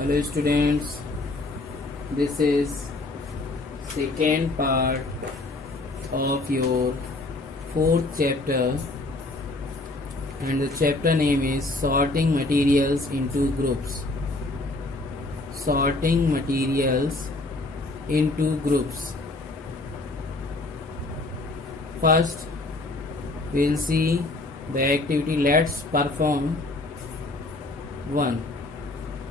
Hello students, this is second part of your fourth chapter and the chapter name is sorting materials into groups. Sorting materials into groups. First we'll see the activity. Let's perform 1.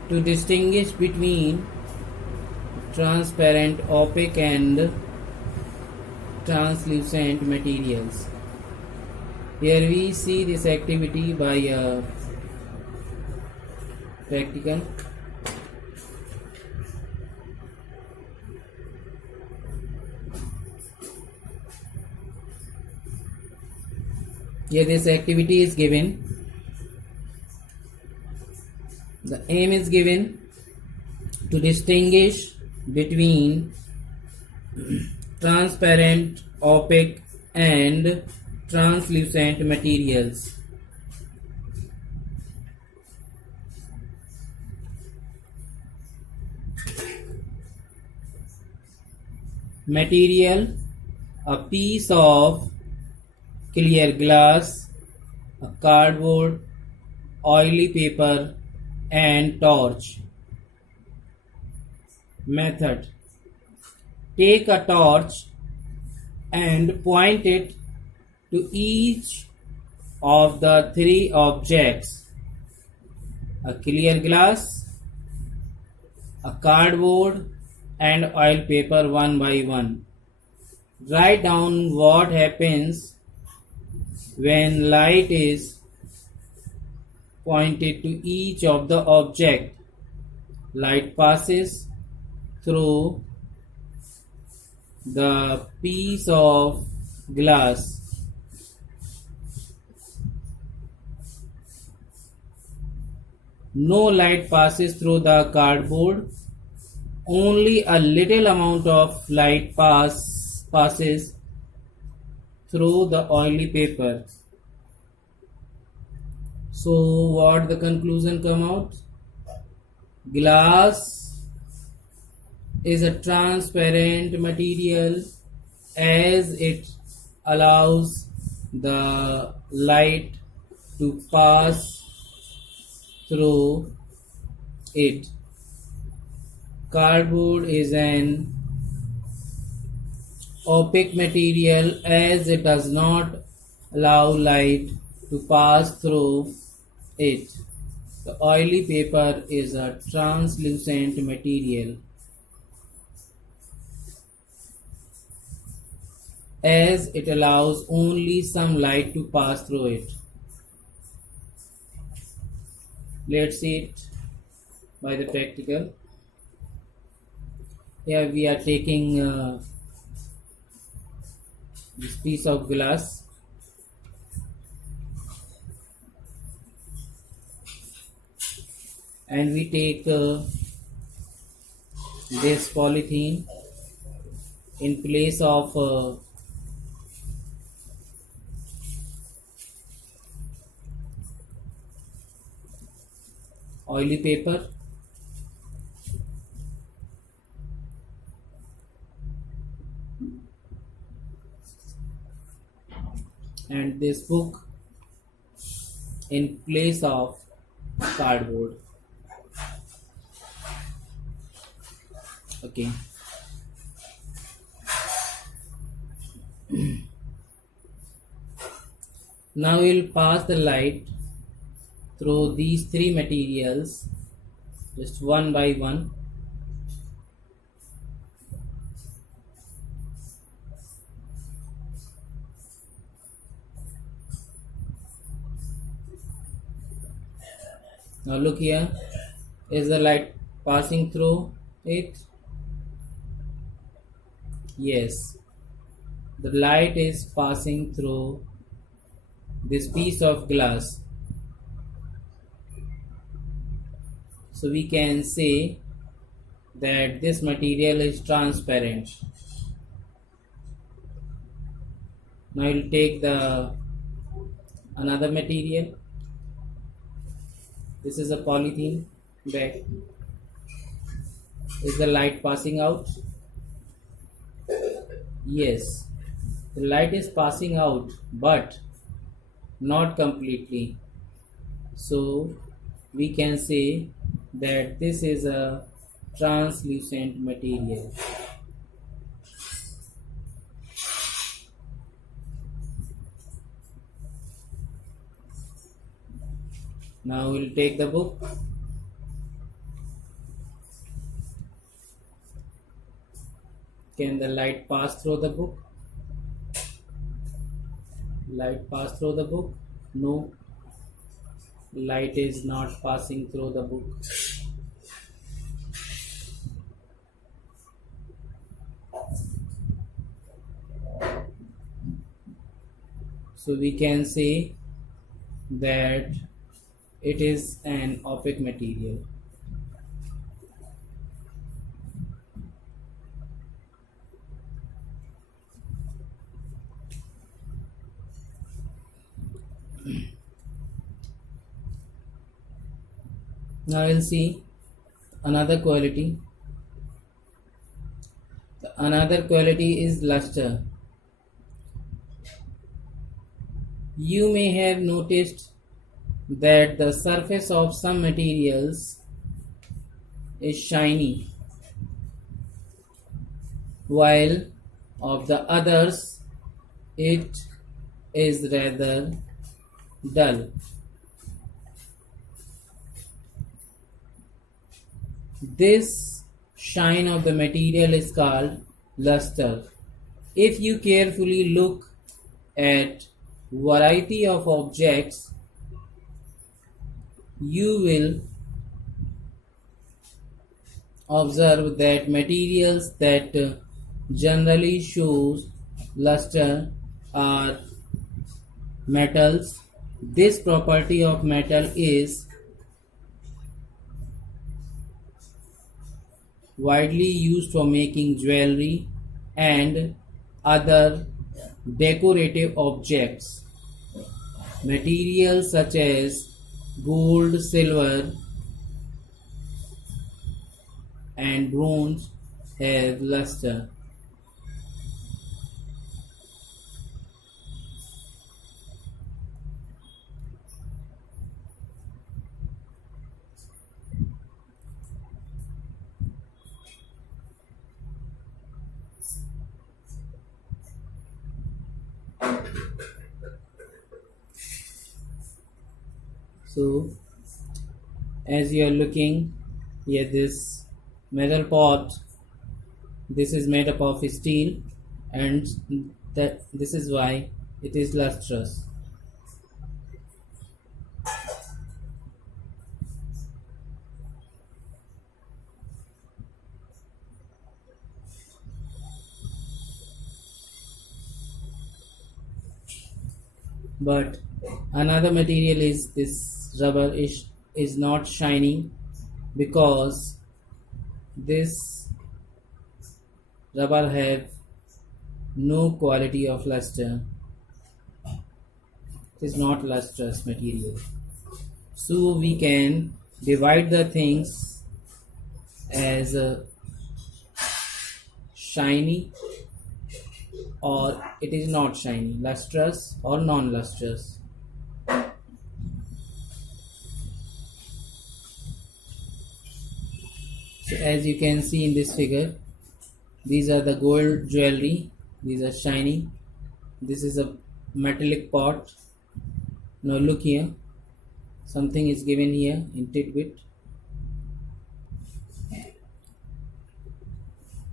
To distinguish between transparent, opaque and translucent materials. Here we see this activity by a practical. Here this activity is given. The aim is given to distinguish between transparent, opaque and translucent materials. Material: a piece of clear glass, a cardboard, oily paper and torch. Method: take a torch and point it to each of the three objects: a clear glass, a cardboard and oil paper, one by one. Write down what happens when light is pointed to each of the object. Light passes through the piece of glass. No light passes through the cardboard. Only a little amount of light passes through the oily paper. So what the conclusion come out? Glass is a transparent material as it allows the light to pass through it. Cardboard is an opaque material as it does not allow light to pass through it. The oily paper is a translucent material as it allows only some light to pass through it. Let's see it by the practical. Here we are taking this piece of glass and we take this polythene in place of oily paper. And this book in place of cardboard. Okay. Now we'll pass the light through these three materials just one by one. Now look here, is the light passing through it? Yes, the light is passing through this piece of glass. So we can say that this material is transparent. Now I will take the another material. This is a polythene bag. Is the light passing out? Yes, the light is passing out, but not completely. So we can say that this is a translucent material. Now we'll take the book. Can the light pass through the book? Light pass through the book? No, light is not passing through the book. So we can say that it is an opaque material. Now we'll see another quality. Another quality is luster. You may have noticed that the surface of some materials is shiny, while of the others it is rather dull. This shine of the material is called luster. If you carefully look at variety of objects, you will observe that materials that generally shows luster are metals. This property of metal is widely used for making jewelry and other decorative objects. Materials such as gold, silver, and bronze have luster. So, as you are looking here, this metal pot, this is made up of steel, and that this is why it is lustrous. But another material is this rubber is not shiny, because this rubber have no quality of luster. It is not lustrous material. So we can divide the things as shiny or it is not shiny, lustrous or non-lustrous. So as you can see in this figure, these are the gold jewelry, these are shiny. This is a metallic pot. Now look here, something is given here in tidbit.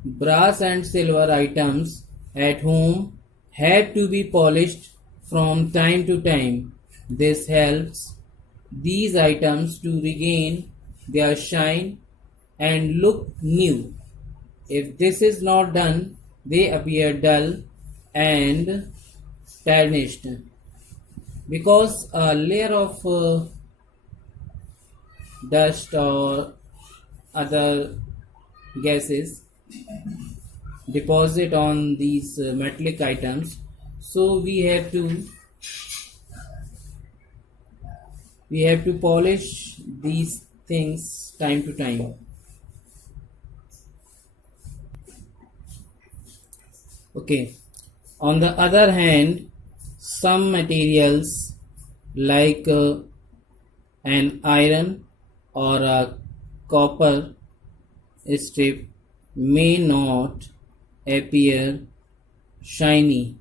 Brass and silver items at home have to be polished from time to time. This helps these items to regain their shine and look new. If this is not done, they appear dull and tarnished, because a layer of dust or other gases deposit on these metallic items. So we have to polish these things time to time. Okay. On the other hand, some materials like an iron or a copper strip may not appear shiny.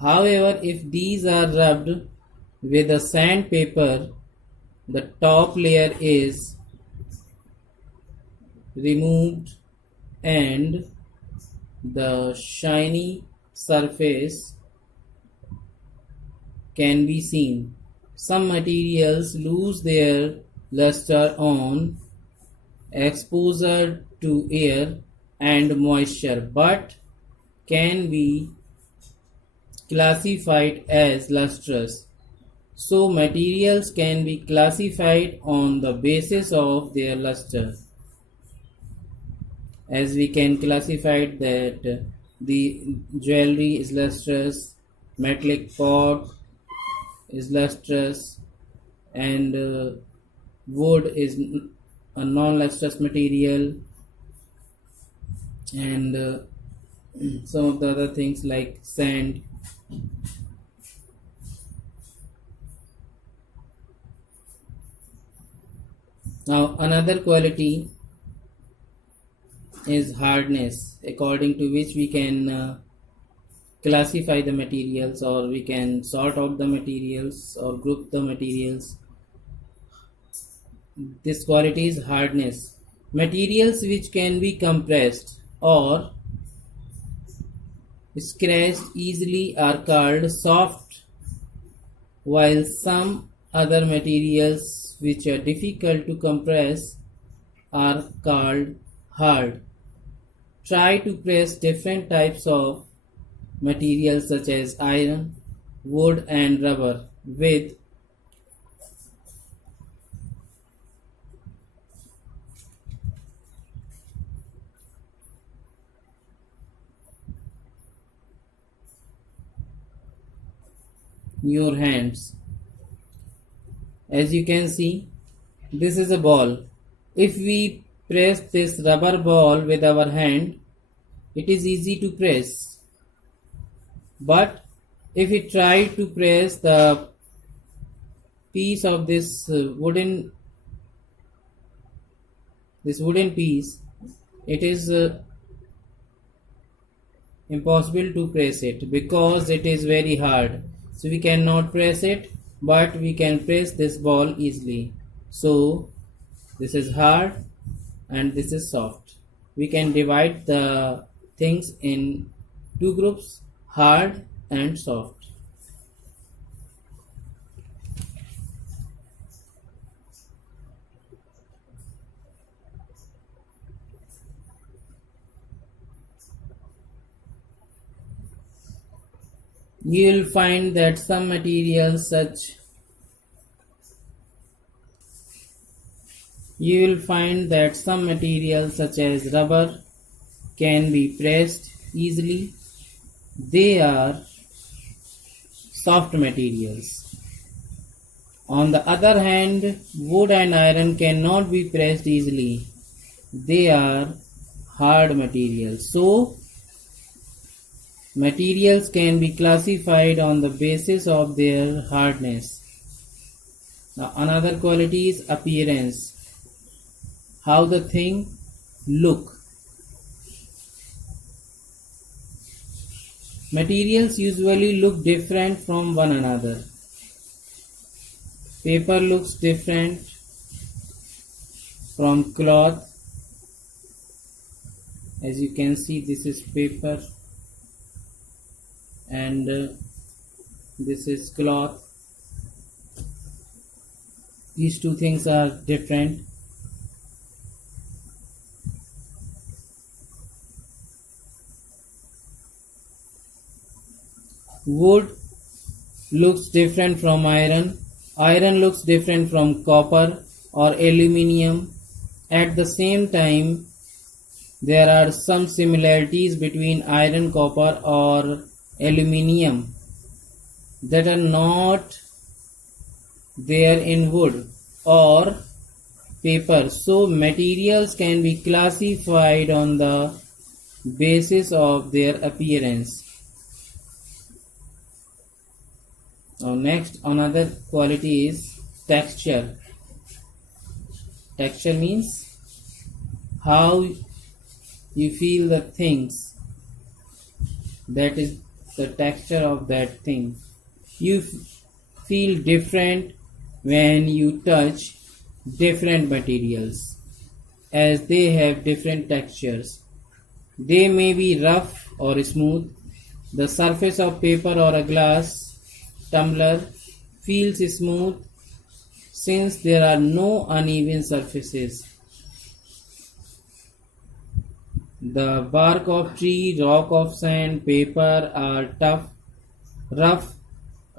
However, if these are rubbed with a sandpaper, the top layer is removed and the shiny surface can be seen. Some materials lose their luster on exposure to air and moisture but can be classified as lustrous. So materials can be classified on the basis of their luster. As we can classify that the jewelry is lustrous, metallic pot is lustrous, and wood is a non-lustrous material, and some of the other things like sand. Now another quality is hardness, according to which we can classify the materials, or we can sort out the materials or group the materials. This quality is hardness. Materials which can be compressed or scratched easily are called soft, while some other materials which are difficult to compress are called hard. Try to press different types of materials such as iron, wood and rubber with your hands. As you can see, this is a ball. If we press this rubber ball with our hand, it is easy to press. But if we try to press the piece of this wooden piece, it is impossible to press it because it is very hard. So we cannot press it, but we can press this ball easily. So this is hard and this is soft. We can divide the things in two groups, hard and soft. You will find that some materials such as rubber can be pressed easily. They are soft materials. On the other hand, wood and iron cannot be pressed easily. They are hard materials. So materials can be classified on the basis of their hardness. Now another quality is appearance. How the thing look. Materials usually look different from one another. Paper looks different from cloth. As you can see, this is paper and this is cloth. These two things are different. Wood looks different from iron. Iron looks different from copper or aluminium. At the same time, there are some similarities between iron, copper or aluminium that are not there in wood or paper. So materials can be classified on the basis of their appearance. Now next, another quality is texture. Texture means how you feel the things. That is the texture of that thing. You feel different when you touch different materials as they have different textures. They may be rough or smooth. The surface of paper or a glass tumbler feels smooth since there are no uneven surfaces. The bark of tree, rock of sand, paper are tough, rough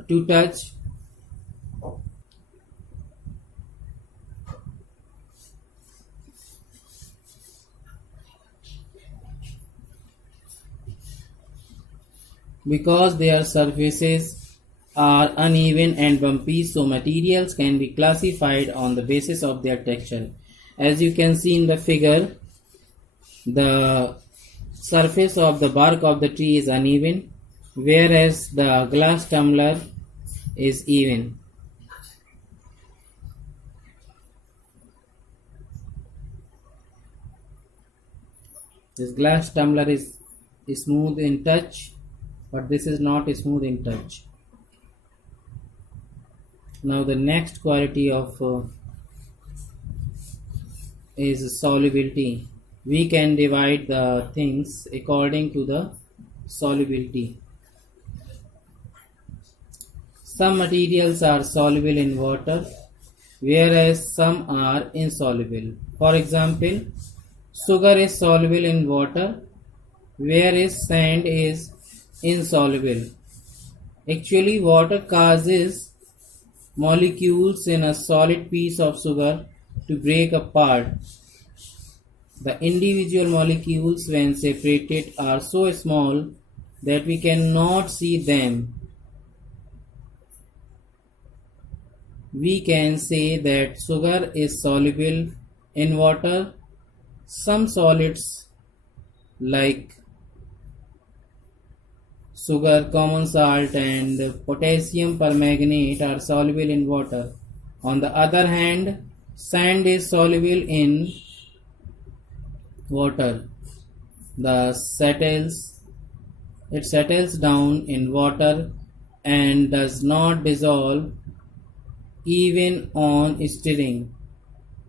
to touch. Because their surfaces are uneven and bumpy, so materials can be classified on the basis of their texture. As you can see in the figure, the surface of the bark of the tree is uneven, whereas the glass tumbler is even. This glass tumbler is smooth in touch, but this is not smooth in touch. Now the next quality of is solubility. We can divide the things according to the solubility. Some materials are soluble in water, whereas some are insoluble. For example, sugar is soluble in water, whereas sand is insoluble. Actually, water causes molecules in a solid piece of sugar to break apart. The individual molecules, when separated, are so small that we cannot see them. We can say that sugar is soluble in water. Some solids like sugar, common salt, and potassium permanganate are soluble in water. On the other hand, sand is soluble in water. It settles down in water and does not dissolve even on stirring.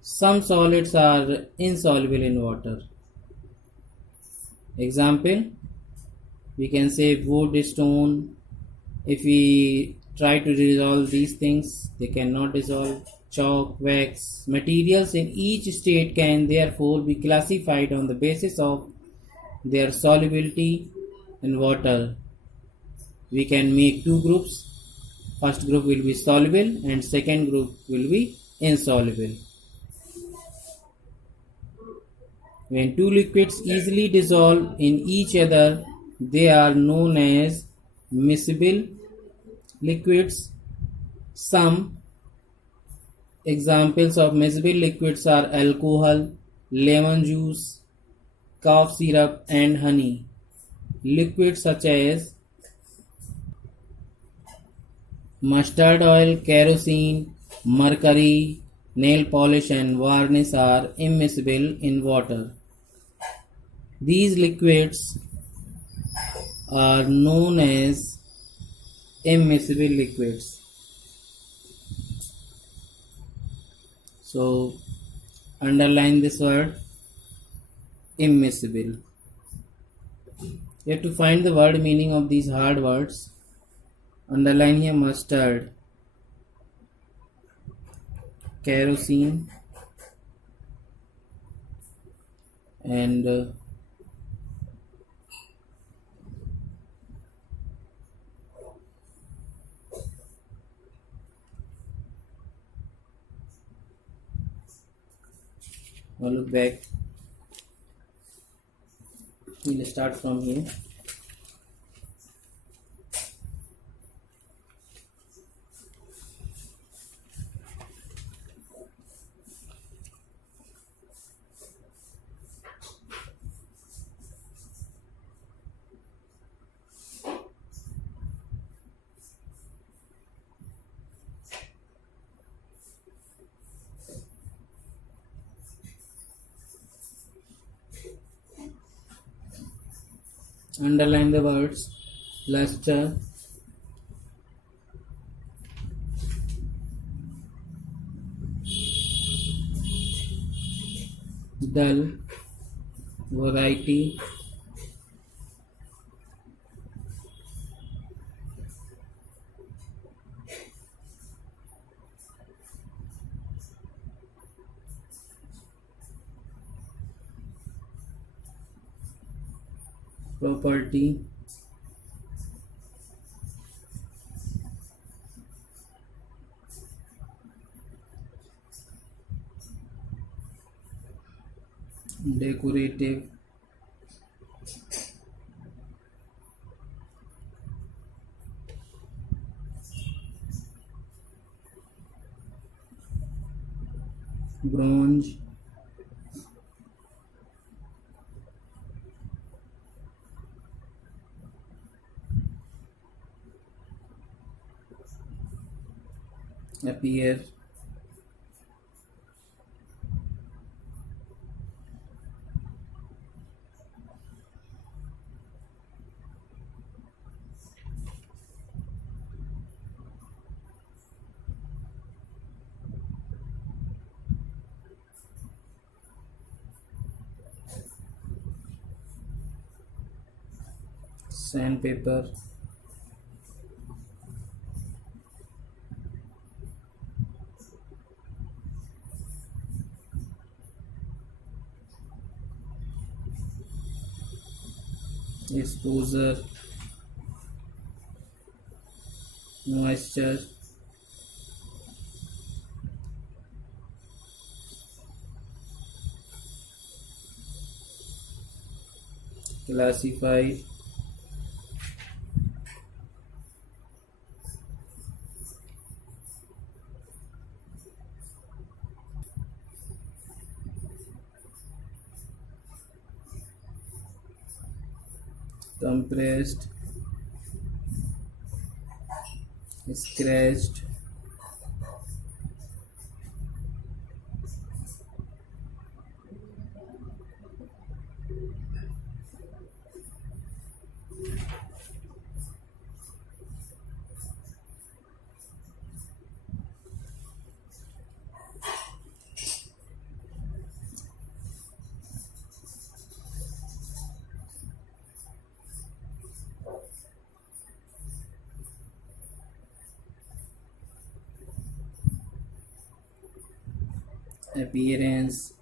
Some solids are insoluble in water. Example, we can say wood, stone. If we try to dissolve these things, they cannot dissolve. Chalk, wax. Materials in each state can therefore be classified on the basis of their solubility in water. We can make two groups. First group will be soluble and second group will be insoluble. When two liquids easily dissolve in each other, they are known as miscible liquids. Some examples of miscible liquids are alcohol, lemon juice, cough syrup, and honey. Liquids such as mustard oil, kerosene, mercury, nail polish, and varnish are immiscible in water. These liquids are known as immiscible liquids. So underline this word immiscible. You have to find the word meaning of these hard words. Underline here mustard, kerosene, and now look back. We'll start from here. Underline the words luster, dull, variety, property, decorative, bronze, appear, sandpaper, exposure, moisture, classified, compressed, scratched, appearance,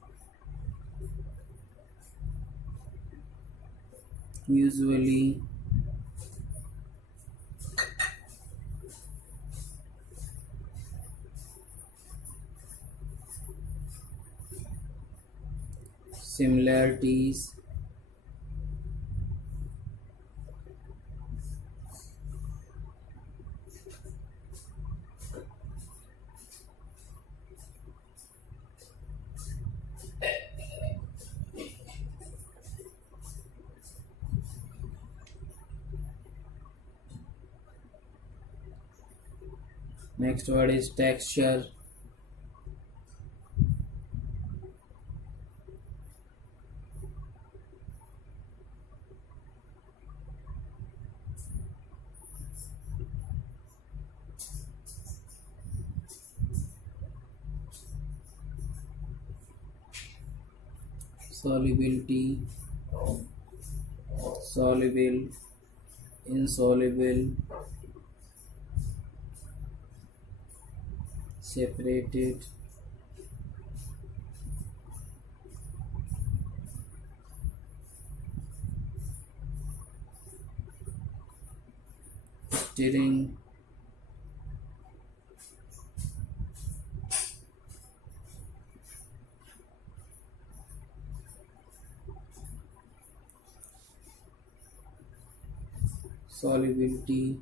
usually, similarities, next word is texture, solubility, soluble, insoluble, separated, stirring, solubility,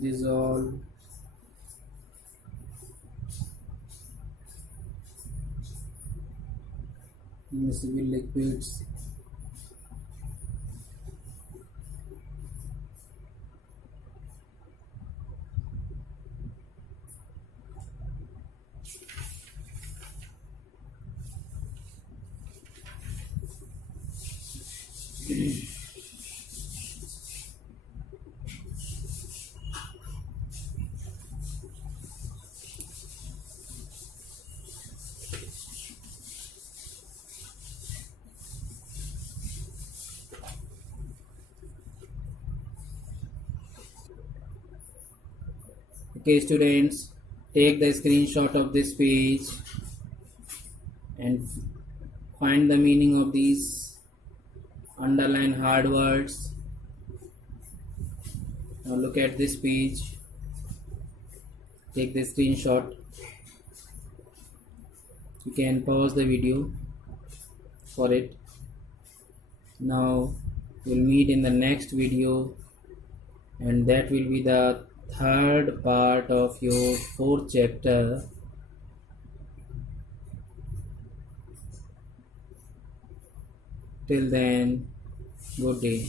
dissolve, miscible liquids, Okay, students, take the screenshot of this page and find the meaning of these underline hard words. Now look at this page, take the screenshot. You can pause the video for it. Now we'll meet in the next video, and that will be the third part of your fourth chapter. Till then, good day.